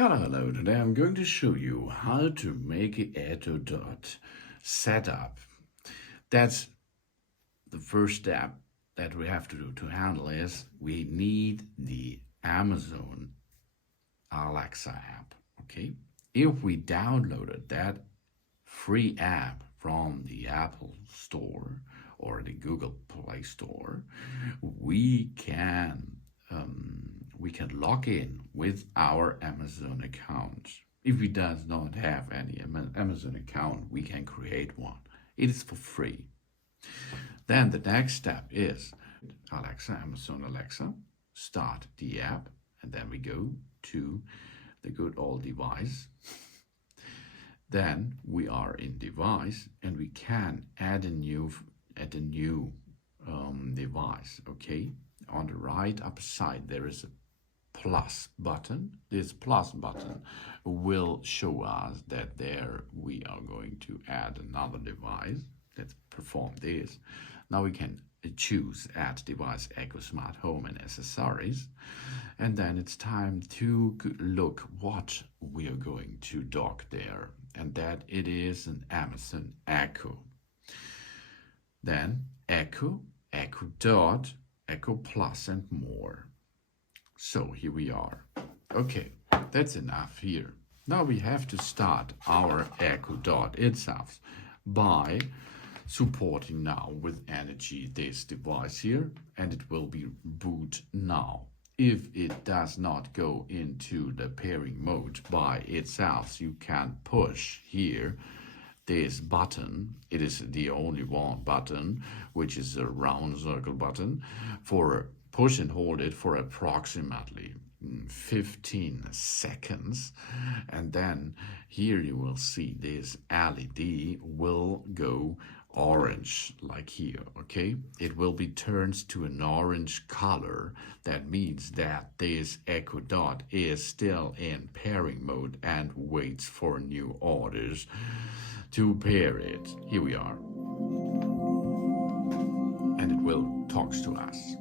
Hello, today I'm going to show you how to make an Ecodot setup. That's the first step that we have to do to handle is we need the Amazon Alexa app, okay? If we downloaded that free app from the Apple Store or the Google Play Store, we can log in with our Amazon account. If we does not have any Amazon account, we can create one. It is for free. Then the next step is Alexa, Amazon Alexa, start the app, and then we go to the good old device. Then we are in device, and we can add a new device. Okay, on the right upper side there is a plus button. This plus button will show us that there we are going to add another device. Let's perform this. Now we can choose add device, Echo Smart Home and accessories, and then it's time to look what we are going to dock there, and that it is an Amazon Echo. Then Echo, Echo Dot, Echo Plus and more. So here we are. Okay, that's enough here. Now we have to start our Echo Dot itself by supporting now with energy this device here, and it will be boot now. If it does not go into the pairing mode by itself, you can push here this button. It is the only one button, which is a round circle button, for push and hold it for approximately 15 seconds, and then here you will see this LED will go orange, like here. Okay, it will be turned to an orange color. That means that this Echo Dot is still in pairing mode and waits for new orders to pair it. Here we are, and it will talk to us.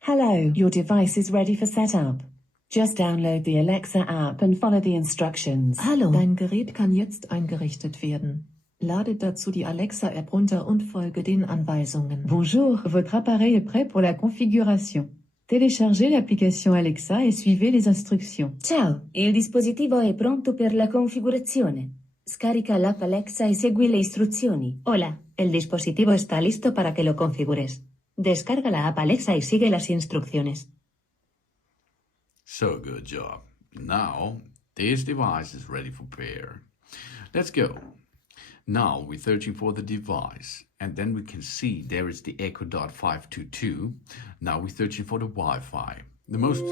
Hello, your device is ready for setup. Just download the Alexa app and follow the instructions. Hallo, dein Gerät kann jetzt eingerichtet werden. Lade dazu die Alexa-App runter und folge den Anweisungen. Bonjour, votre appareil est prêt pour la configuration. Téléchargez l'application Alexa et suivez les instructions. Ciao, il dispositivo è pronto per la configurazione. Scarica l'app Alexa y segui le istruzioni. Hola, el dispositivo está listo para que lo configures. Descarga la app Alexa y sigue las instrucciones. So good job. Now this device is ready for pair. Let's go. Now we're searching for the device, and then we can see there is the Echo Dot 522. Now we're searching for the Wi-Fi. The most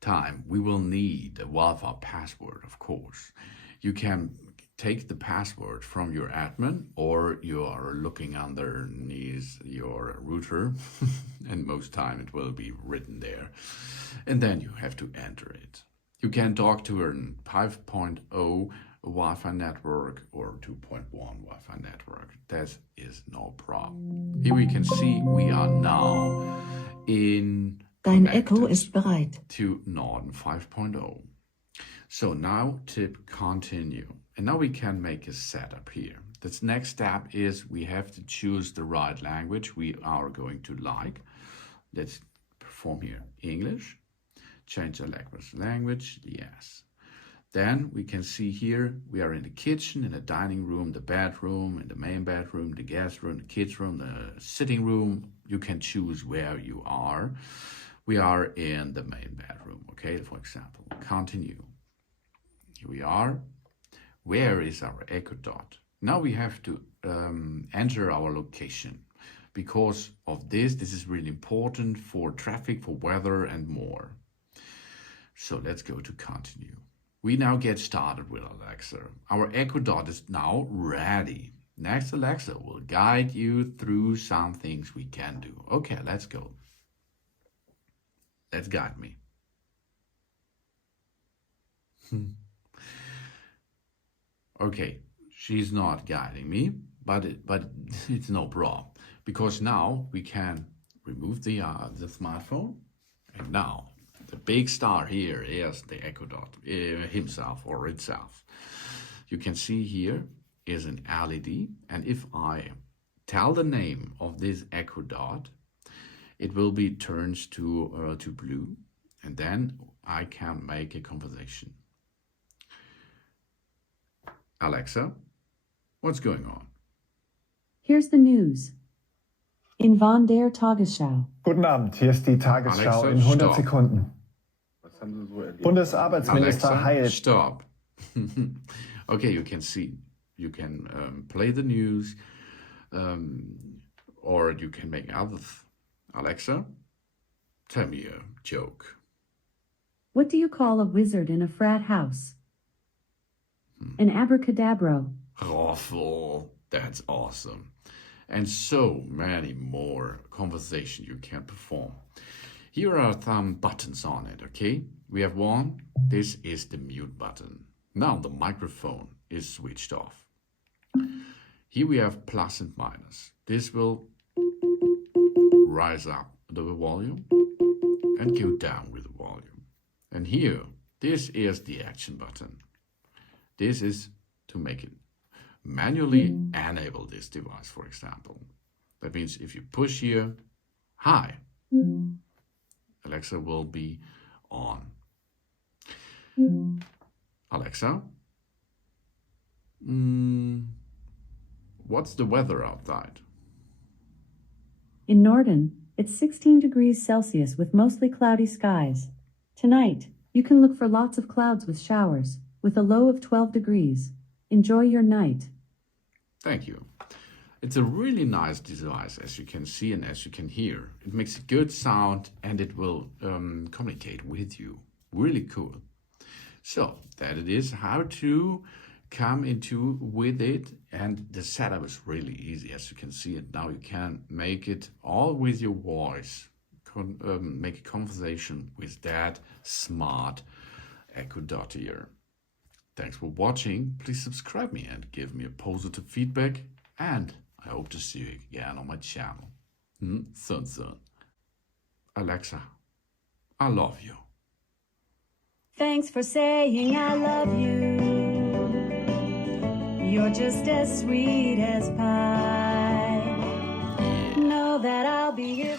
time we will need a Wi-Fi password, of course. You can take the password from your admin, or you are looking underneath your router, and most time it will be written there. And then you have to enter it. You can talk to a 5.0 Wi-Fi network or 2.1 Wi-Fi network. That is no problem. Here we can see we are now in Dein Echo ist bereit. to Norton 5.0. So now tip continue. And now we can make a setup here. This next step is we have to choose the right language we are going to like. Let's perform here English. Change the language, yes. Then we can see here we are in the kitchen, in the dining room, the bedroom, in the main bedroom, the guest room, the kids room, the sitting room. You can choose where you are. We are in the main bedroom, okay, for example. Continue. Here we are. Where is our Echo Dot? Now we have to enter our location. Because of this is really important for traffic, for weather and more. So let's go to continue. We now get started with Alexa. Our Echo Dot is now ready. Next, Alexa will guide you through some things we can do. Okay, let's go. Let's guide me. Okay, she's not guiding me, but it's no problem, because now we can remove the smartphone And now, the big star here is the Echo Dot himself or itself. You can see here is an LED, and if I tell the name of this Echo Dot, it will be turned to blue, and then I can make a conversation. Alexa, what's going on? Here's the news. In Von der Tagesschau. Guten Abend, hier ist die Tagesschau Alexa, in 100 stopp. Sekunden. Bundesarbeitsminister Alexa, Heil. stop. Okay, you can see. You can play the news, or you can make other. Alexa, tell me a joke. What do you call a wizard in a frat house? An abracadabra. Awful. That's awesome. And so many more conversations you can perform. Here are some buttons on it, okay? We have one. This is the mute button. Now the microphone is switched off. Here we have plus and minus. This will rise up the volume and go down with the volume. And here, this is the action button. This is to make it manually enable this device, for example. That means if you push here, hi, Alexa will be on. Alexa, what's the weather outside? In Norden, it's 16 degrees Celsius with mostly cloudy skies. Tonight, you can look for lots of clouds with showers, with a low of 12 degrees. Enjoy your night. Thank you. It's a really nice device, as you can see and as you can hear. It makes a good sound and it will communicate with you. Really cool. So that it is how to come into with it, and the setup is really easy. As you can see it now, you can make it all with your voice. Make a conversation with that smart Echo Dot here. Thanks for watching. Please subscribe me and give me a positive feedback, and I hope to see you again on my channel. Soon. Alexa, I love you. Thanks for saying I love you. You're just as sweet as pie. Know that I'll be here